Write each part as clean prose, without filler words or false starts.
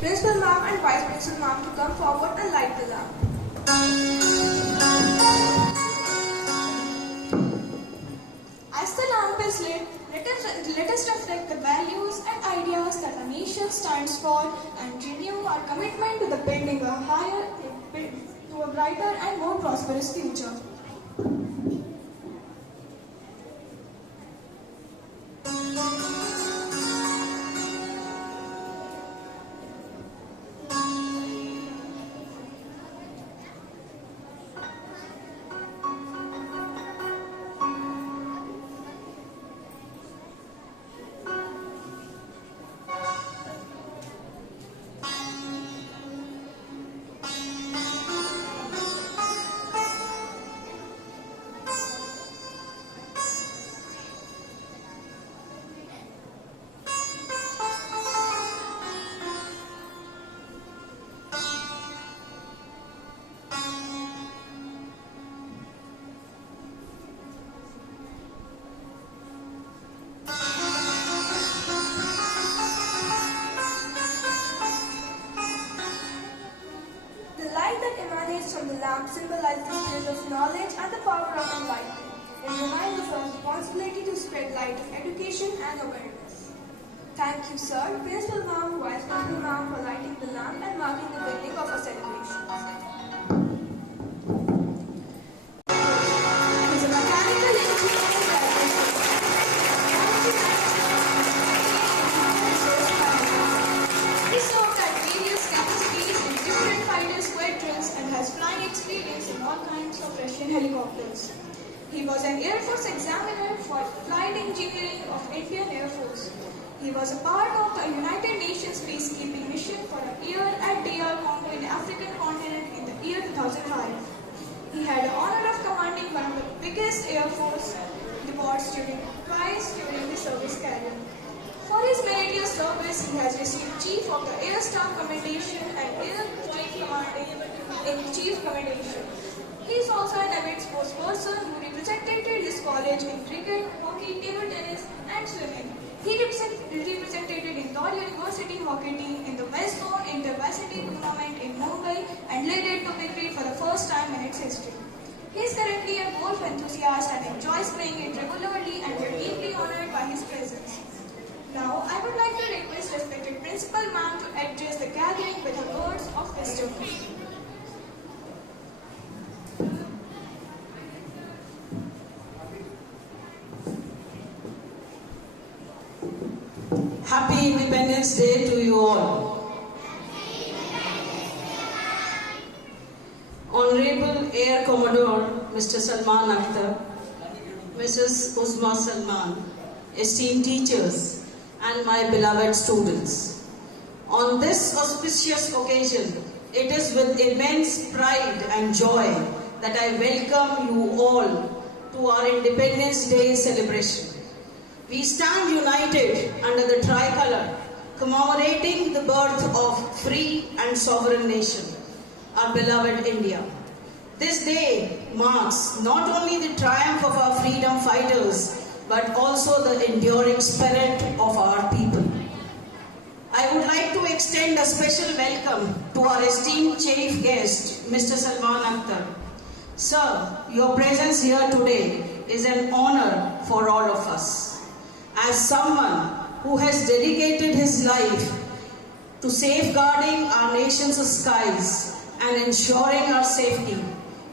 Principal Ma'am and Vice Principal Ma'am to come forward and light the lamp. As the lamp is lit, let us reflect the values and ideas that our nation stands for and renew our commitment to the building to a brighter and more prosperous future. From the lamp symbolizes the spirit of knowledge and the power of enlightenment. It reminds us of our responsibility to spread light of education and awareness. Thank you, sir, Principal Ma'am, Vice Principal Ma'am for lighting the lamp and marking the beginning of our celebrations. He's a mechanical engineer He served at various capacities in different fighter squadrons and has flying experience in all kinds of Russian helicopters. He was an Air Force examiner for flight engineering of Indian Air Force. He was a part of the United Nations peacekeeping mission for a year at DR Congo in the African continent in the year 2005. He had the honor of commanding one of the biggest Air Force depots twice during the service career. For his meritorious service, he has received Chief of the Air Staff Commendation and Air Chief Commendation. He is also an avid sports person who represented his college in cricket, hockey, table tennis and swimming. He represented Indore University hockey team in the West Zone Inter-Varsity tournament in Mumbai and led it to victory for the first time in its history. He is currently a golf enthusiast and enjoys playing it regularly, and we are deeply honored by his presence. Now, I would like to request respected Principal Ma'am to address the gathering with her words of wisdom. Happy Independence Day to you all. Honorable Air Commodore Mr. Salman Akhtar, Mrs. Uzma Salman, esteemed teachers, and my beloved students. On this auspicious occasion, it is with immense pride and joy that I welcome you all to our Independence Day celebration. We stand united under the tricolour, commemorating the birth of free and sovereign nation, our beloved India. This day marks not only the triumph of our freedom fighters, but also the enduring spirit of our people. I would like to extend a special welcome to our esteemed chief guest, Mr. Salman Akhtar. Sir, your presence here today is an honor for all of us. As someone who has dedicated his life to safeguarding our nation's skies and ensuring our safety,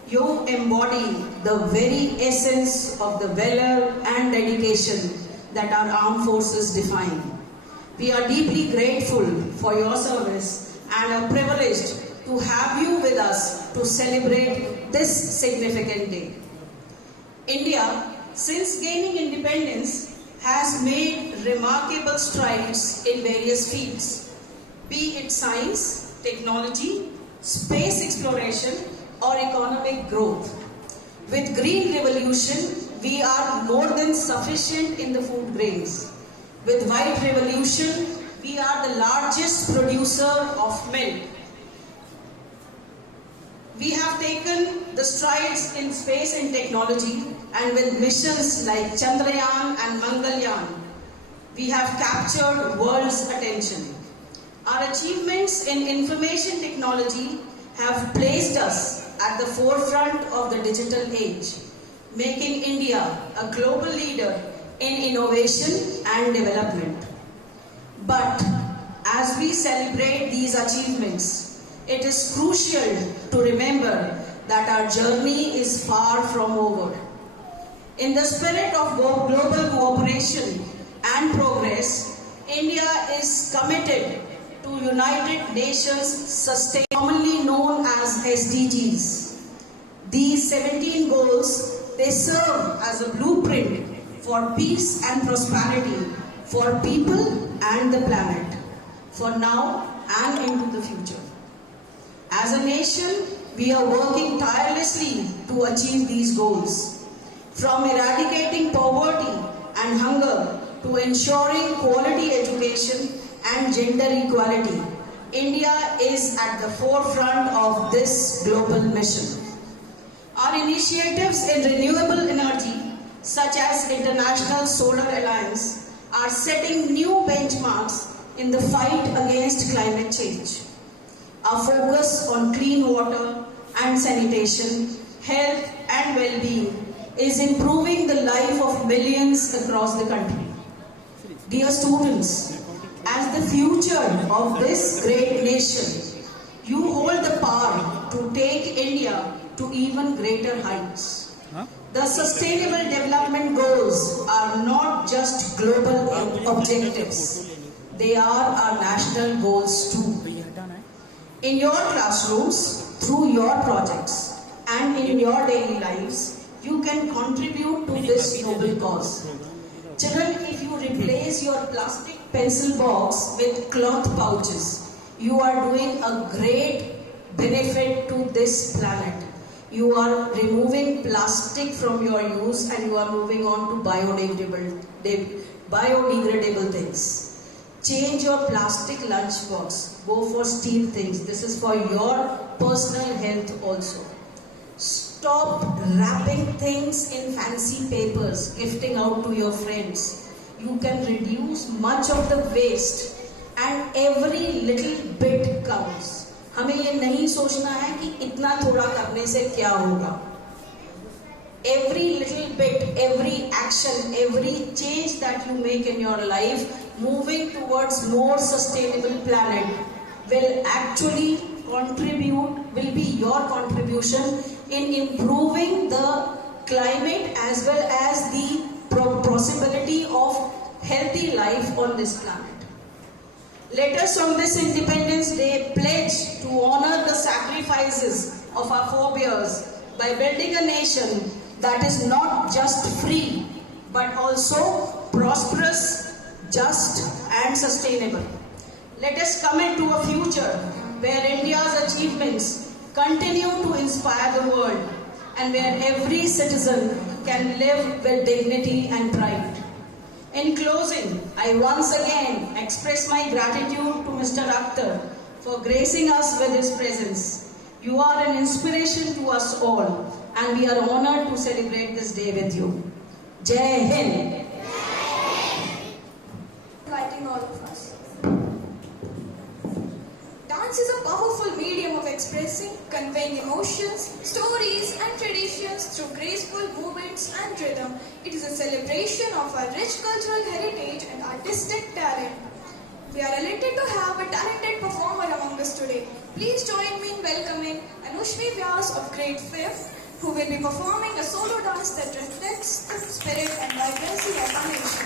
you embody the very essence of the valor and dedication that our armed forces define. We are deeply grateful for your service and are privileged to have you with us to celebrate this significant day. India, since gaining independence, has made remarkable strides in various fields, be it science, technology, space exploration, or economic growth. With Green Revolution, we are more than sufficient in the food grains. With White Revolution, we are the largest producer of milk. We have taken the strides in space and technology, and with missions like Chandrayaan and Mangalyaan, we have captured world's attention. Our achievements in information technology have placed us at the forefront of the digital age, making India a global leader in innovation and development. But as we celebrate these achievements, it is crucial to remember that our journey is far from over. In the spirit of global cooperation and progress, India is committed to United Nations commonly known as SDGs. These 17 goals, they serve as a blueprint for peace and prosperity for people and the planet, for now and into the future. As a nation, we are working tirelessly to achieve these goals. From eradicating poverty and hunger to ensuring quality education and gender equality, India is at the forefront of this global mission. Our initiatives in renewable energy, such as International Solar Alliance, are setting new benchmarks in the fight against climate change. Our focus on clean water and sanitation, health and well-being is improving the life of millions across the country. Dear students, as the future of this great nation, you hold the power to take India to even greater heights. The Sustainable Development Goals are not just global objectives, they are our national goals too. In your classrooms, through your projects, and in your daily lives, you can contribute to this noble cause. Children, if you replace your plastic pencil box with cloth pouches, you are doing a great benefit to this planet. You are removing plastic from your use and you are moving on to biodegradable things. Change your plastic lunchbox. Go for steel things. This is for your personal health also. Stop wrapping things in fancy papers, gifting out to your friends. You can reduce much of the waste and every little bit counts. हमें ये नहीं सोचना है कि इतना थोड़ा करने से क्या होगा. Every little bit, every action, every change that you make in your life, moving towards more sustainable planet, will actually will be your contribution in improving the climate as well as the possibility of healthy life on this planet. Let us on this Independence Day pledge to honor the sacrifices of our forebears by building a nation that is not just free but also prosperous, just and sustainable. Let us commit to a future where India's achievements continue to inspire the world and where every citizen can live with dignity and pride. In closing, I once again express my gratitude to Mr. Akhtar for gracing us with his presence. You are an inspiration to us all and we are honored to celebrate this day with you. Jai Hind! Inviting all of us. Dance is a powerful medium of expressing, conveying emotions, stories and traditions through graceful movements and rhythm. It is a celebration of our rich cultural heritage and artistic talent. We are elated to have a talented performer among us today. Please join me in welcoming Anushmi Vyas of grade 5th, who will be performing a solo dance that reflects the spirit and vibrancy of our nation.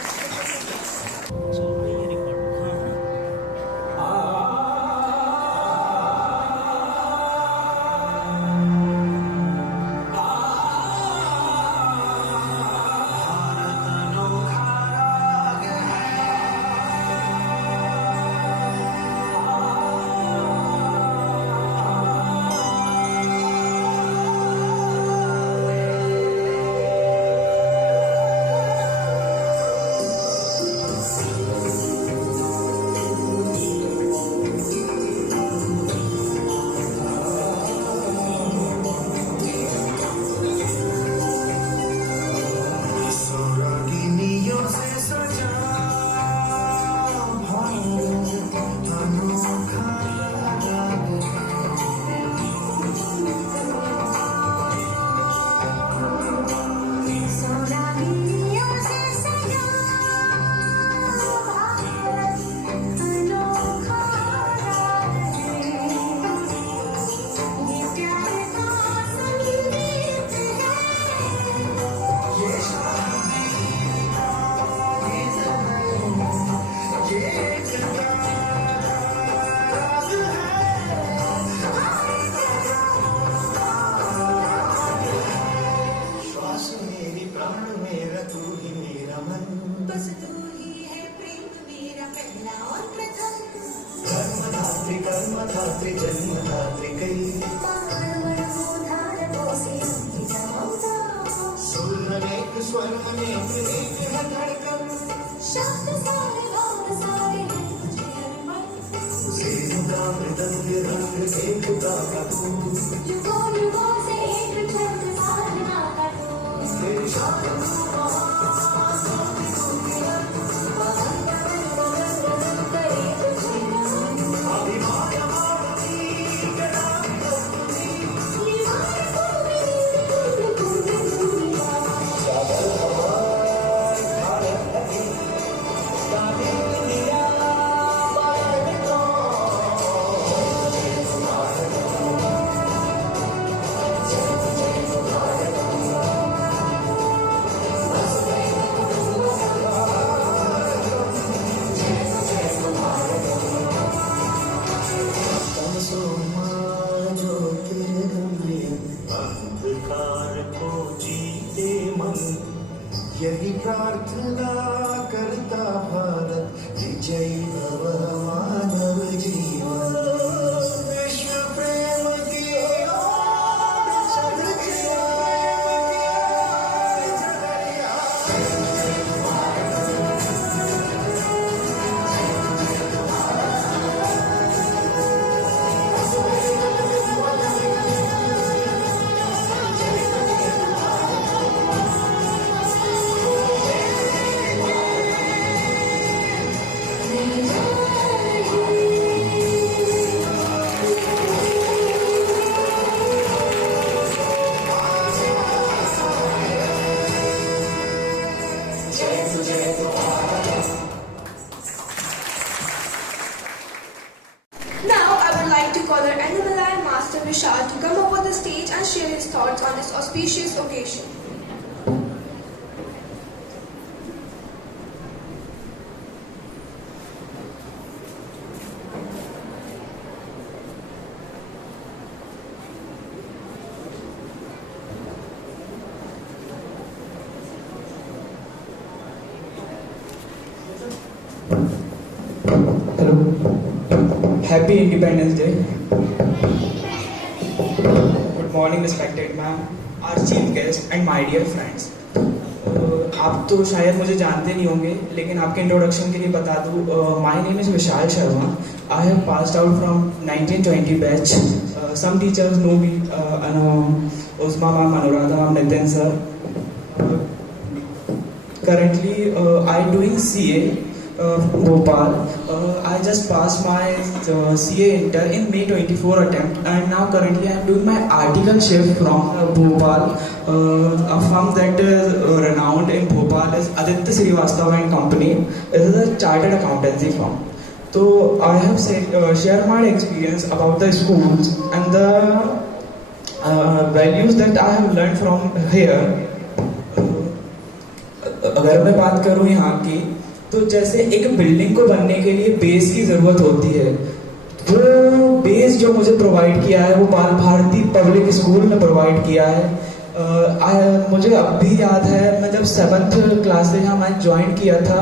यही प्रार्थना करता भारत विजयी भव मानव जीवन विश्व प्रेम की ओर चढ़ गया Now, I would like to call our NMLI Master Vishal to come over the stage and share his thoughts on this auspicious occasion. Hello. Happy Independence Day. Good morning, respected ma'am, our chief guest and my dear friends. आप तो शायद मुझे जानते नहीं होंगे, लेकिन आपके introduction के लिए बता दूँ, my name is Vishal Sharma. I have passed out from 1920 batch. Some teachers know me, Usma ma'am, Anuradha ma'am, Nitin sir. Currently, I doing CA. Bhopal. I just passed my CA inter in May 24 attempt, and now currently I am doing my articleship from Bhopal. A firm that is renowned in Bhopal is Aditya Srivastava and Company. It is a chartered accountancy firm. So I have shared my experience about the schools and the values that I have learned from here. अगर मैं बात करूँ यहाँ की, तो जैसे एक building को बनने के लिए बेस की ज़रूरत होती है. वो बेस जो मुझे प्रोवाइड किया है वो बाल भारती पब्लिक स्कूल ने प्रोवाइड किया है. मुझे अब भी याद है, मैं जब 7th क्लास से यहाँ मैं ज्वाइन किया था,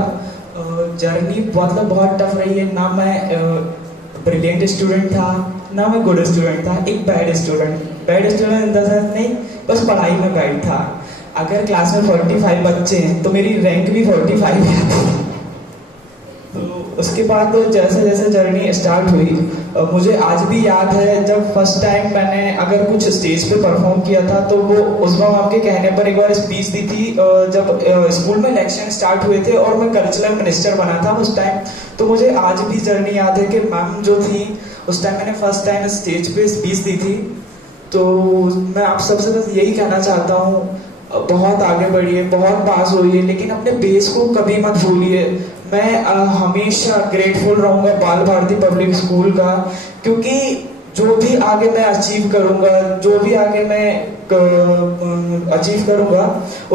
जर्नी बहुत टफ रही है. ना मैं ब्रिलियंट स्टूडेंट था, ना मैं गुड स्टूडेंट था, एक bad student in the sense नहीं, बस पढ़ाई में बैड था. अगर क्लास में 45 बच्चे हैं तो मेरी रैंक भी 45 है. तो उसके बाद तो जैसे जैसे जर्नी स्टार्ट हुई, मुझे आज भी याद है जब फर्स्ट टाइम मैंने अगर कुछ स्टेज पे परफॉर्म किया था, तो वो उस्मा मैम के कहने पर एक बार स्पीच दी थी जब स्कूल में इलेक्शन स्टार्ट हुए थे और मैं कल्चरल मिनिस्टर बना था उस टाइम. तो मुझे आज भी जर्नी याद है कि मैम जो थी उस टाइम मैंने फर्स्ट टाइम स्टेज पे स्पीच दी थी. तो मैं आप सबसे बस यही कहना चाहता हूँ, बहुत आगे बढ़िए, बहुत पास होइए, लेकिन अपने बेस को कभी मत भूलिए. मैं हमेशा ग्रेटफुल रहूँगा बाल भारती पब्लिक स्कूल का, क्योंकि जो भी आगे मैं अचीव करूँगा, जो भी आगे मैं अचीव करूँगा,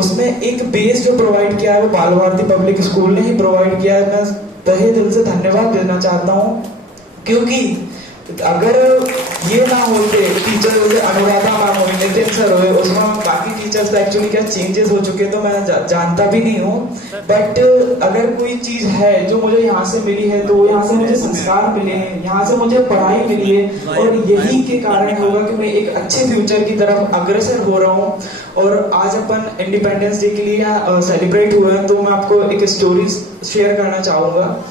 उसमें एक बेस जो प्रोवाइड किया है वो बाल भारती पब्लिक स्कूल ने ही प्रोवाइड किया है. मैं तहे दिल से धन्यवाद देना चाहता हूँ, क्योंकि अगर ये ना होते टीचर हुए, अनुराधा मैम हुए, नितिन सर हुए, उसमें बाकी टीचर्स में एक्चुअली क्या चेंजेस हो चुके तो मैं जानता भी नहीं हूँ, बट अगर कोई चीज़ है जो मुझे यहाँ से मिली है तो यहाँ से मुझे संस्कार मिले हैं, यहाँ से मुझे पढ़ाई मिली है, और यही के कारण होगा कि मैं एक अच्छे फ्यूचर की तरफ अग्रसर हो रहा हूँ। और आज अपन इंडिपेंडेंस डे के लिए यहाँ सेलिब्रेट हुए हैं, तो मैं आपको एक स्टोरी शेयर करना चाहूँगा।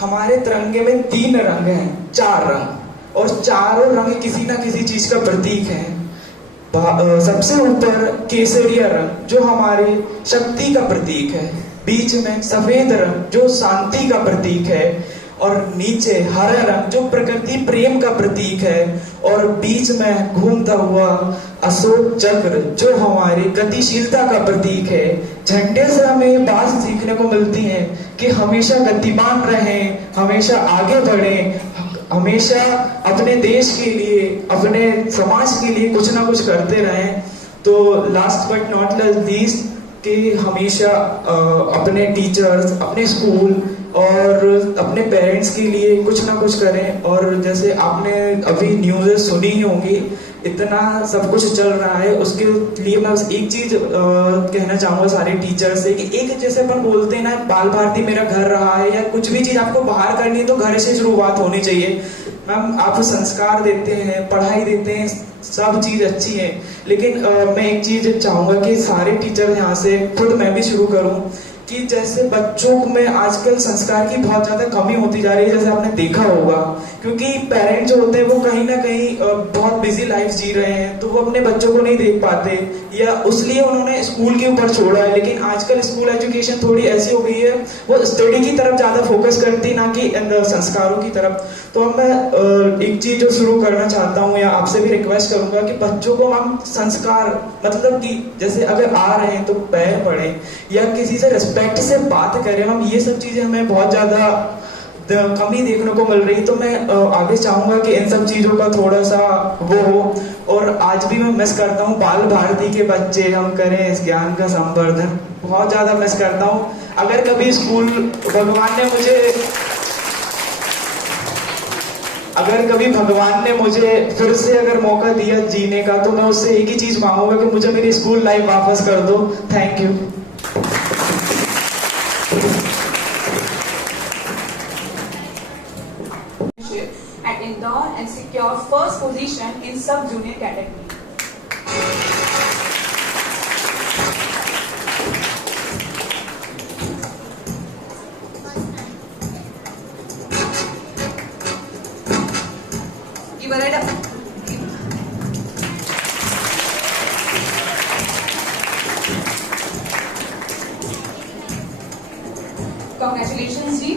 हमारे तिरंगे में 3 रंग हैं, 4 रंग, और चारों रंग किसी ना किसी चीज का प्रतीक है। सबसे ऊपर केसरिया रंग जो हमारी शक्ति का प्रतीक है, बीच में सफेद रंग जो शांति का प्रतीक है, और नीचे हरा रंग जो प्रकृति प्रेम का प्रतीक है, और बीच में घूमता हुआ अशोक चक्र जो हमारी गतिशीलता का प्रतीक है। झंडे से हमें ये बात सीखने को मिलती है कि हमेशा गतिमान रहें, हमेशा आगे बढ़ें, हमेशा अपने देश के लिए, अपने समाज के लिए कुछ ना कुछ करते रहें। तो लास्ट बट नॉट लीस्ट कि हमेशा अपने टीचर्स, अपने स्कूल और अपने पेरेंट्स के लिए कुछ ना कुछ करें। और जैसे आपने अभी न्यूज़ सुनी ही होंगी, इतना सब कुछ चल रहा है, उसके लिए मैं बस एक चीज कहना चाहूँगा सारे टीचर से कि एक जैसे अपन बोलते हैं ना, बाल भारती मेरा घर रहा है, या कुछ भी चीज़ आपको बाहर करनी है तो घर से शुरुआत होनी चाहिए। मैम आप संस्कार देते हैं, पढ़ाई देते हैं, सब चीज़ अच्छी है, लेकिन मैं एक चीज़ चाहूँगा कि सारे टीचर यहाँ से, खुद मैं भी शुरू करूँ कि जैसे बच्चों में आजकल संस्कार की बहुत ज़्यादा कमी होती जा रही है, जैसे आपने देखा होगा, क्योंकि पेरेंट्स जो होते हैं वो कहीं ना कहीं बहुत बिजी लाइफ जी रहे हैं, तो वो अपने बच्चों को नहीं देख पाते, या उसलिए उन्होंने स्कूल के ऊपर छोड़ा है। लेकिन आजकल स्कूल एजुकेशन थोड़ी ऐसी हो गई है, वो स्टडी की तरफ ज़्यादा फोकस करती, ना कि संस्कारों की तरफ। तो मैं एक चीज़ जो शुरू करना चाहता हूँ, या आपसे भी रिक्वेस्ट करूँगा कि बच्चों को हम संस्कार, मतलब कि जैसे अगर आ रहे हैं तो पैर पड़े, या किसी से रिस्पेक्ट से बात करें, हम ये सब चीज़ें हमें बहुत ज़्यादा कमी देखने को मिल रही। तो मैं आगे चाहूँगा कि इन सब चीज़ों का थोड़ा सा वो हो। और आज भी मैं मिस करता हूँ बाल भारती के बच्चे, हम करें इस ज्ञान का संवर्धन, बहुत ज़्यादा मिस करता हूँ। अगर कभी स्कूल भगवान ने मुझे फिर से अगर मौका दिया जीने का, तो मैं उससे एक ही चीज़ मांगूंगा कि मुझे मेरी स्कूल लाइफ वापस कर दो। Thank you. At Indore and secured first position in sub-junior category. You were at Congratulations, Ji.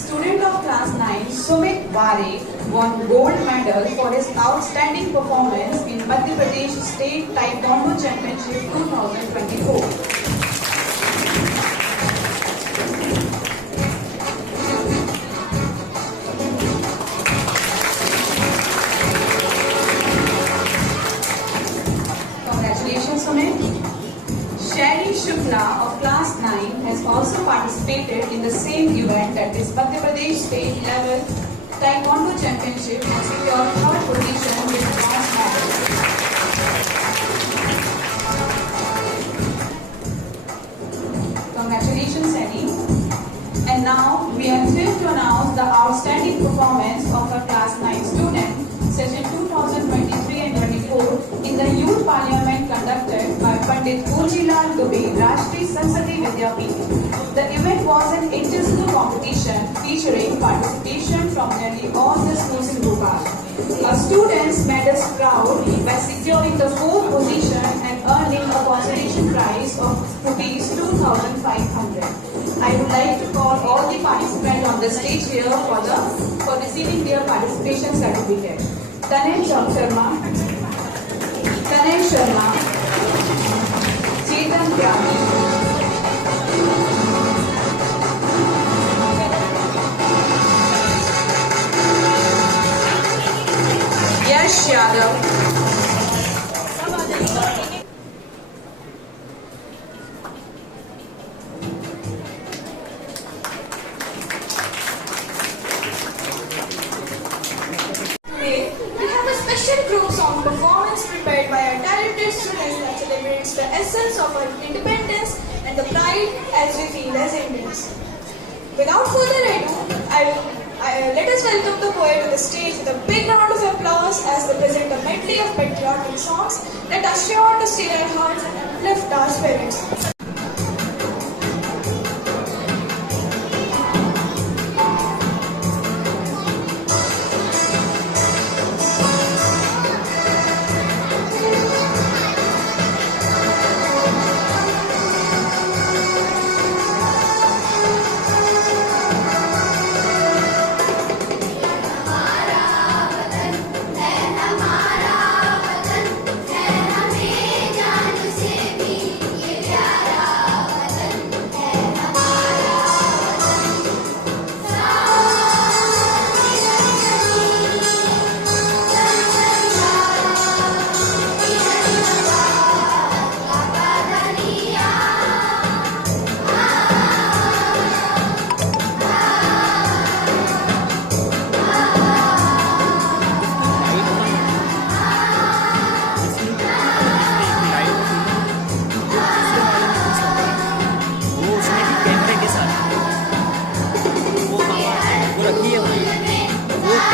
Student of class 9, Sumit Ware, won gold medal for his outstanding performance in Madhya Pradesh State Taekwondo Championship 2024. Congratulations, Sumit. Shari Shukla of class 9 has also participated in the same event, that is Madhya Pradesh State Level Taekwondo Championship, and secured third position with bronze medal. Congratulations, Shari. And now we are thrilled to announce the outstanding performance of our class 9 student, session 2023 and 24 in the Youth Parliament conducted by Pandit Gojilal Dubey, Rashtriya Sansadi Vidyapeeth. The event was an inter-school competition featuring participation from nearly all the schools in Bhopal. Our students made us proud by securing the 4th position and earning a consolation prize of rupees 2,500. I would like to call all the participants on the stage here for receiving their participation certificate. Tanay Sharma, Chetan Tyagi, Yash Yadav, special group song performance prepared by our talented students that essence of our independence and the pride as we feel as Indians. Without further ado, let us welcome the poet to the stage with a big round of applause as they present a medley of patriotic songs that are sure to steal our hearts and uplift our spirits.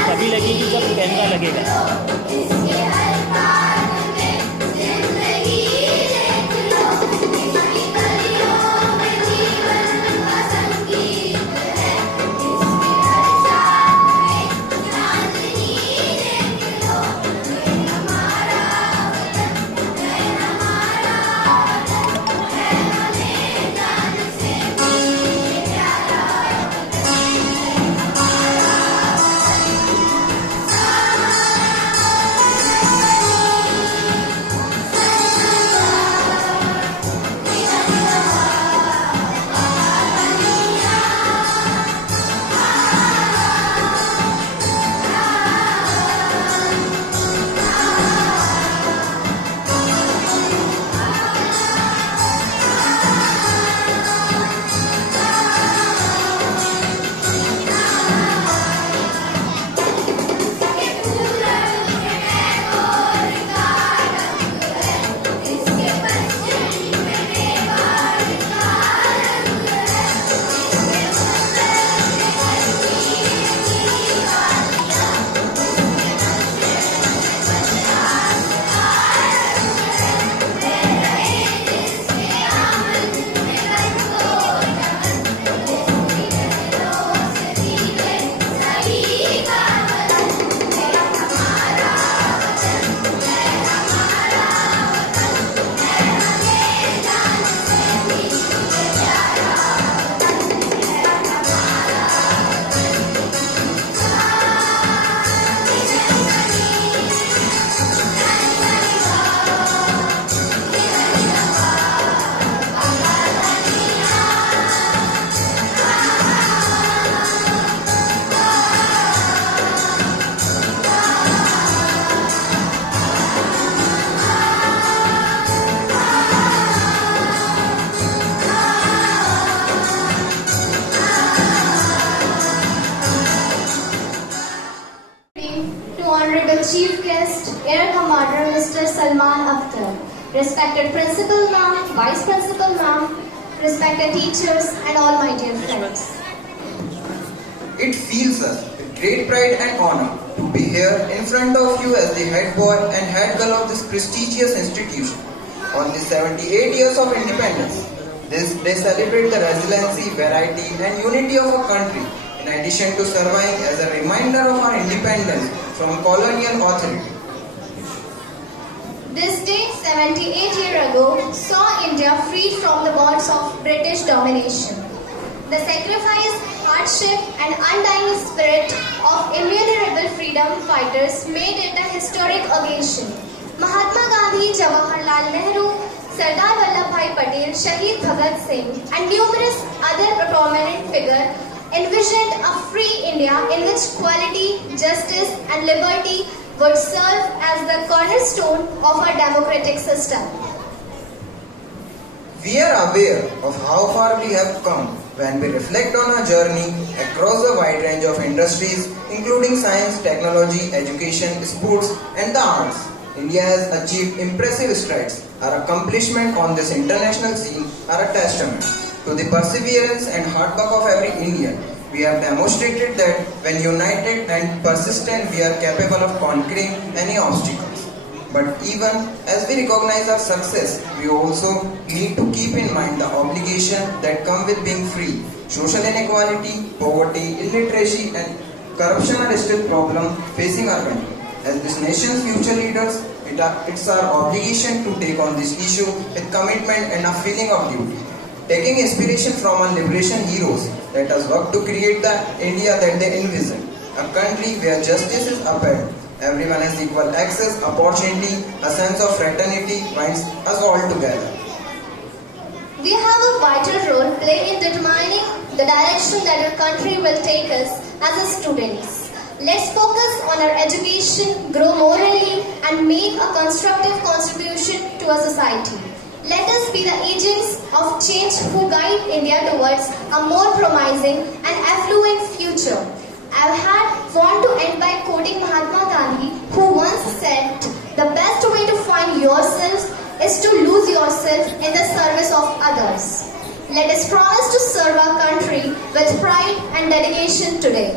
तभी लगेगी जब camera लगेगा। Honorable Chief Guest, Air Commander Mr. Salman Akhtar, respected Principal Ma'am, Vice Principal Ma'am, respected teachers and all my dear friends. It fills us with great pride and honor to be here in front of you as the head boy and head girl of this prestigious institution. On the 78 years of independence, this day celebrate the resiliency, variety and unity of our country, in addition to serving as a reminder of our independence from colonial authority. This day, 78 years ago, saw India freed from the bonds of British domination. The sacrifice, hardship and undying spirit of immeasurable freedom fighters made it a historic occasion. Mahatma Gandhi, Jawaharlal Nehru, Sardar Vallabhbhai Patel, Shahid Bhagat Singh and numerous other prominent figures envisioned a free India in which equality, justice and liberty would serve as the cornerstone of our democratic system. We are aware of how far we have come when we reflect on our journey across a wide range of industries including science, technology, education, sports and the arts. India has achieved impressive strides. Our accomplishment on this international scene are a testament to the perseverance and hard work of every Indian. We have demonstrated that when united and persistent, we are capable of conquering any obstacles. But even as we recognize our success, we also need to keep in mind the obligation that come with being free. Social inequality, poverty, illiteracy and corruption are still problems facing our country. As this nation's future leaders, it's our obligation to take on this issue with commitment and a feeling of duty. Taking inspiration from our liberation heroes, let us work to create the India that they envision. A country where justice is upheld, everyone has equal access, opportunity, a sense of fraternity binds us all together. We have a vital role to play in determining the direction that our country will take us as a students. Let's focus on our education, grow morally, and make a constructive contribution to our society. Let us be the agents of change who guide India towards a more promising and affluent future. Want to end by quoting Mahatma Gandhi, who once said, "The best way to find yourself is to lose yourself in the service of others." Let us promise to serve our country with pride and dedication today.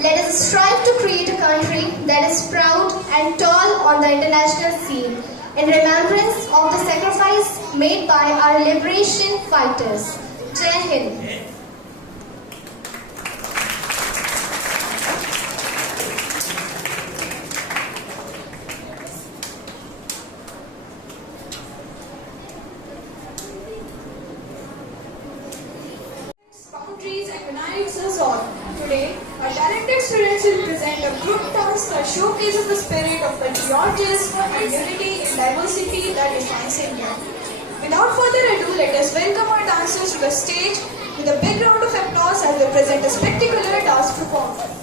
Let us strive to create a country that is proud and tall on the international scene, in remembrance of the sacrifice made by our liberation fighters. Jai Hind. Boundaries and unites us all. Today, our talented students will present a group dance that showcases the spirit of patriotism and unity in diversity that defines India. Without further ado, let us welcome our dancers to the stage with a big round of applause as they present a spectacular dance performance.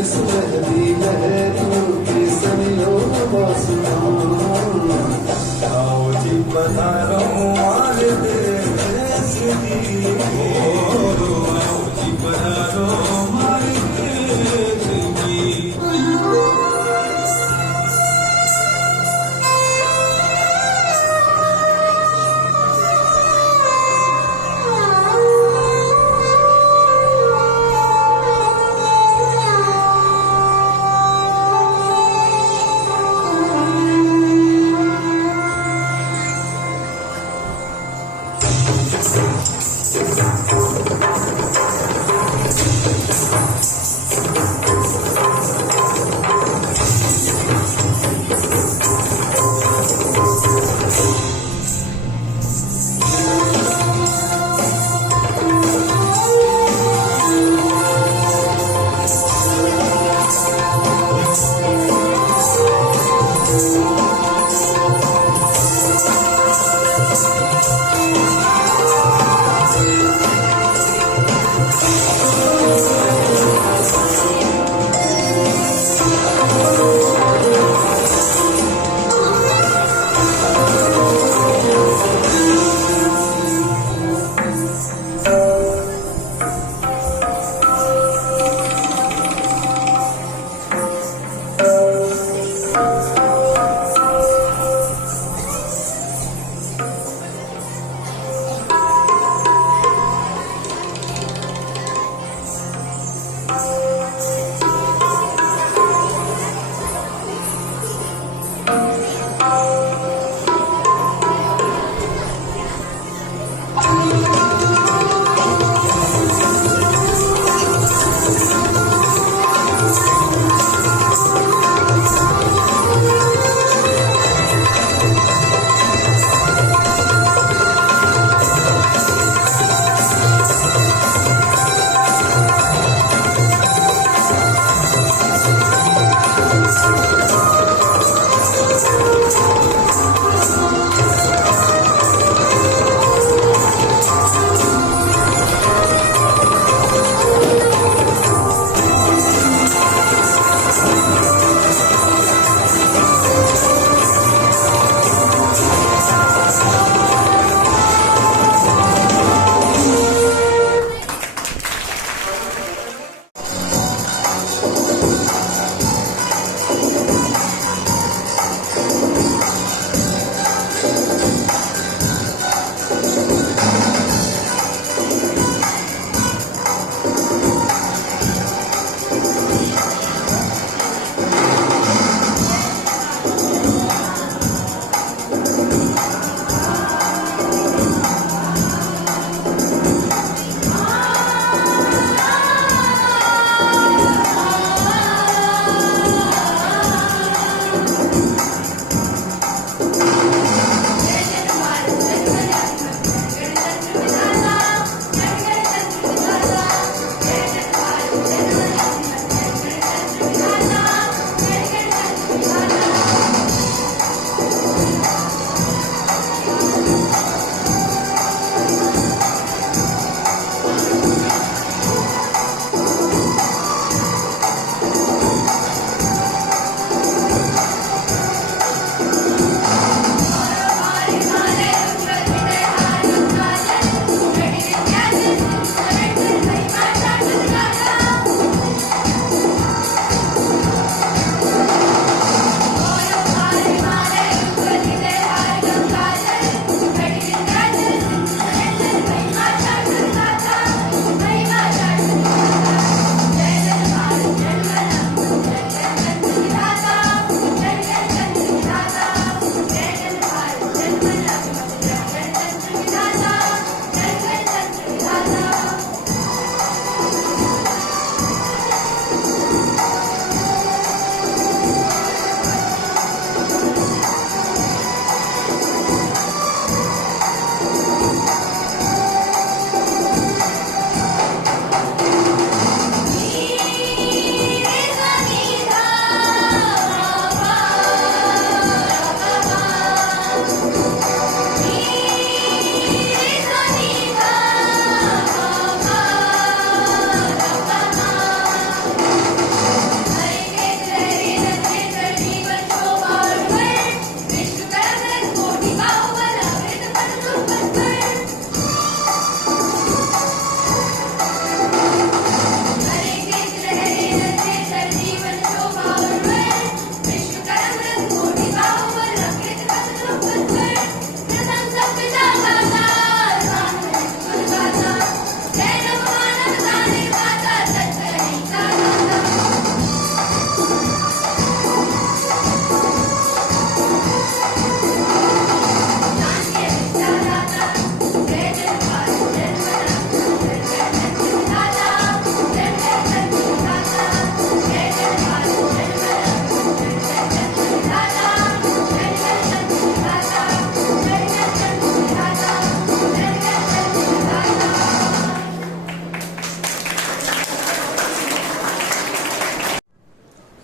इस लहरी लहरियों के सनियों वासना आओ जी पधारो हमारे देश की आओ जी पधारो हमारे देश की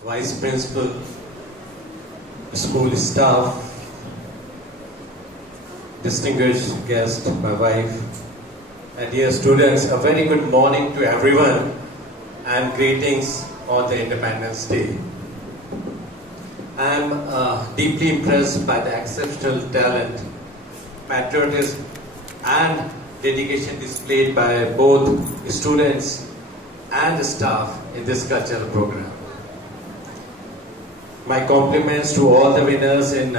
Vice Principal, school staff, distinguished guest, my wife, and dear students, a very good morning to everyone and greetings on the Independence Day. I am deeply impressed by the exceptional talent, patriotism and dedication displayed by both students and staff in this cultural program. My compliments to all the winners in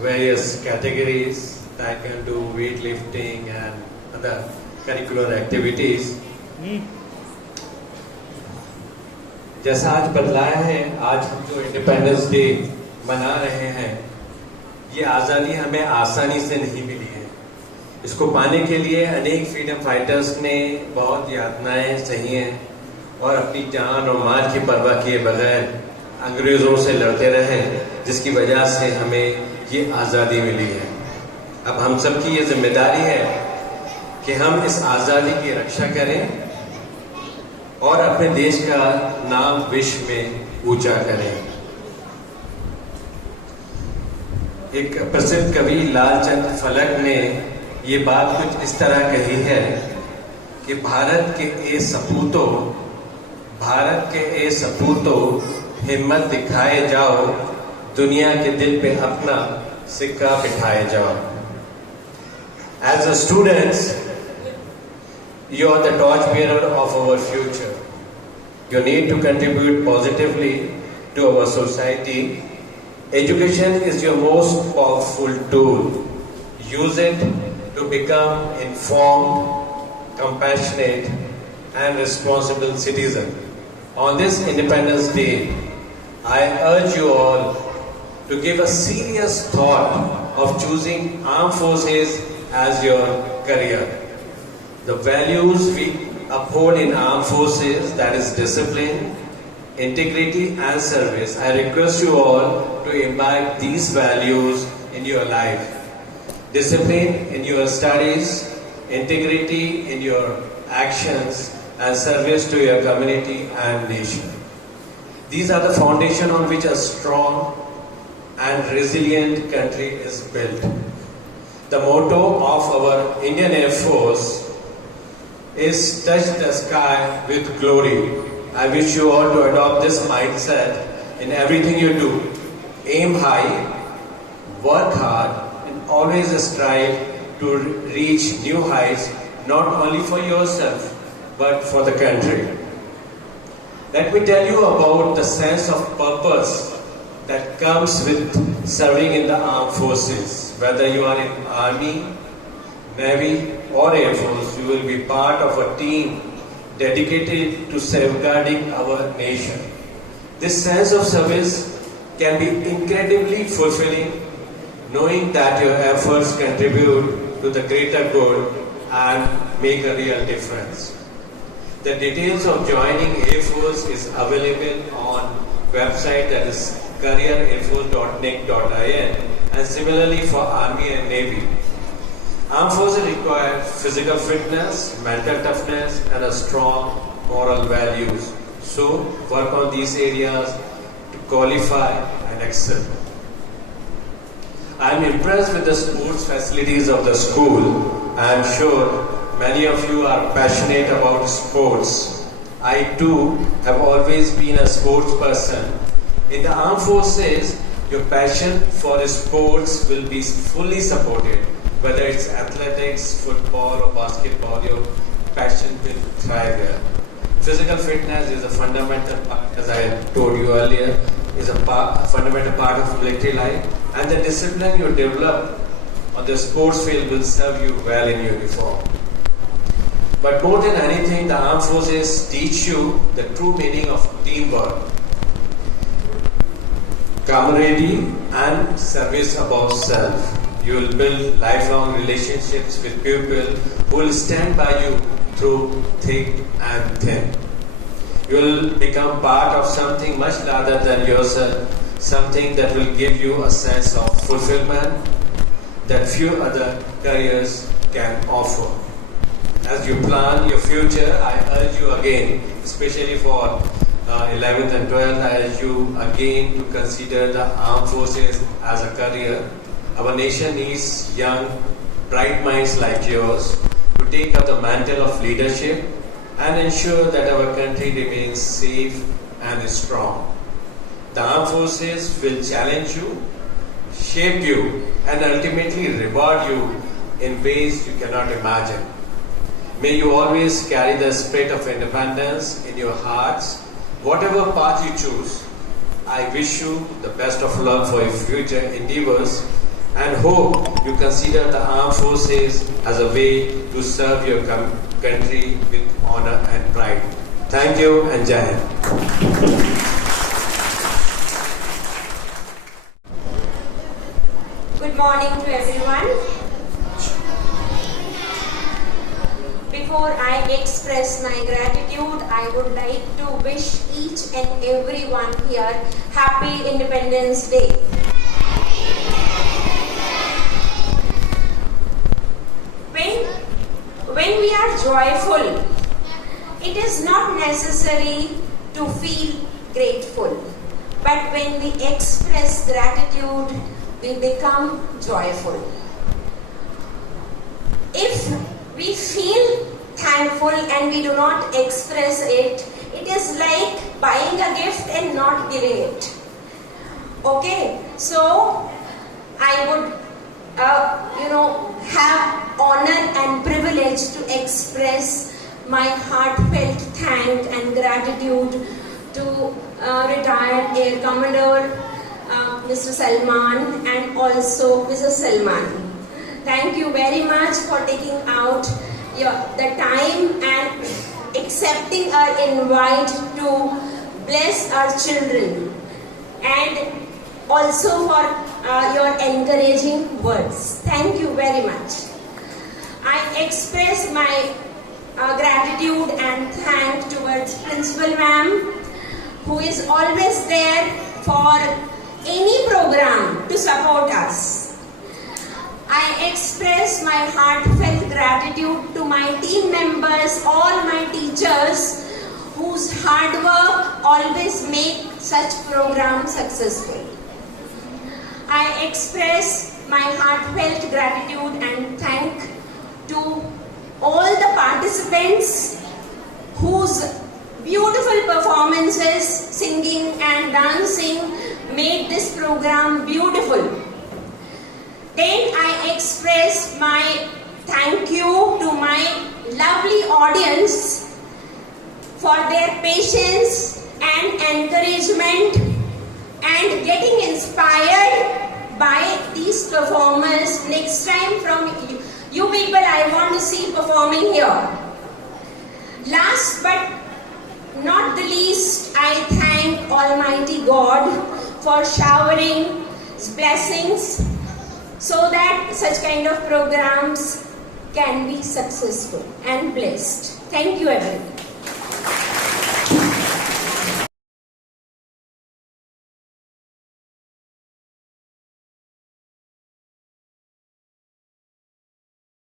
various categories, taekwondo, weightlifting and other curricular activities. जैसा आज बदलाया है, आज हम जो independence day मना रहे हैं, ये आज़ादी हमें आसानी से नहीं मिली है। इसको पाने के लिए अनेक फ्रीडम फाइटर्स ने बहुत यातनाएं सही हैं और अपनी जान और माल की परवाह किए बगैर अंग्रेज़ों से लड़ते रहे, जिसकी वजह से हमें ये आज़ादी मिली है। अब हम सबकी ये जिम्मेदारी है कि हम इस आज़ादी की रक्षा करें और अपने देश का नाम विश्व में ऊंचा करें। एक प्रसिद्ध कवि लालचंद फलक ने ये बात कुछ इस तरह कही है कि भारत के ए सपूतों हिम्मत दिखाए जाओ, दुनिया के दिल पे अपना सिक्का बिठाए जाओ। As a students, you are the torchbearer of our future. You need to contribute positively to our society. Education is your most powerful tool. Use it to become informed, compassionate, and responsible citizen. On this Independence Day, I urge you all to give a serious thought of choosing armed forces as your career. The values we uphold in armed forces, that is discipline, integrity and service. I request you all to imbibe these values in your life. Discipline in your studies, integrity in your actions, and service to your community and nation. These are the foundation on which a strong and resilient country is built. The motto of our Indian Air Force is touch the sky with glory. I wish you all to adopt this mindset in everything you do. Aim high, work hard, and always strive to reach new heights, not only for yourself, but for the country. Let me tell you about the sense of purpose that comes with serving in the armed forces. Whether you are in Army, Navy or Air Force, you will be part of a team dedicated to safeguarding our nation. This sense of service can be incredibly fulfilling, knowing that your efforts contribute to the greater good and make a real difference. The details of joining Air Force is available on website, that is careerairforce.nic.in, and similarly for Army and Navy. Armed forces require physical fitness, mental toughness, and a strong moral values. So work on these areas to qualify and excel. I am impressed with the sports facilities of the school. I am sure many of you are passionate about sports. I too have always been a sports person. In the armed forces, your passion for sports will be fully supported. Whether it's athletics, football or basketball, your passion will thrive here. Physical fitness is a fundamental part, as I told you earlier, is a fundamental part of military life, and the discipline you develop on the sports field will serve you well in uniform. But more than anything, the armed forces teach you the true meaning of teamwork, camaraderie and service above self. You will build lifelong relationships with people who will stand by you through thick and thin. You will become part of something much larger than yourself, something that will give you a sense of fulfillment that few other careers can offer. As you plan your future, I urge you again, especially for 11th and 12th, I urge you again to consider the armed forces as a career. Our nation needs young, bright minds like yours to take up the mantle of leadership and ensure that our country remains safe and strong. The armed forces will challenge you, shape you, and ultimately reward you in ways you cannot imagine. May you always carry the spirit of independence in your hearts, whatever path you choose. I wish you the best of luck for your future endeavors and hope you consider the armed forces as a way to serve your country with honor and pride. Thank you and Jai Hind. Good morning to everyone. Before I express my gratitude, I would like to wish each and everyone here Happy Independence Day. When we are joyful, it is not necessary to feel grateful. But when we express gratitude, we become joyful. If we feel thankful and we do not express it, it is like buying a gift and not giving it. Okay, so I would have honor and privilege to express my heartfelt thanks and gratitude to retired Air Commodore Mr. Salman and also Mrs. Salman. Thank you very much for taking out the time and accepting our invite to bless our children, and also for your encouraging words. Thank you very much. I express my gratitude and thanks towards Principal Ma'am, who is always there for any program to support us. I express my heartfelt gratitude to my team members, all my teachers, whose hard work always make such programs successful. I express my heartfelt gratitude and thank to all the participants whose beautiful performances, singing and dancing made this program beautiful. Then I express my thank you to my lovely audience for their patience and encouragement and getting inspired by these performers. Next time from you people I want to see performing here. Last but not the least, I thank Almighty God for showering blessings so that such kind of programs can be successful and blessed. Thank you everyone.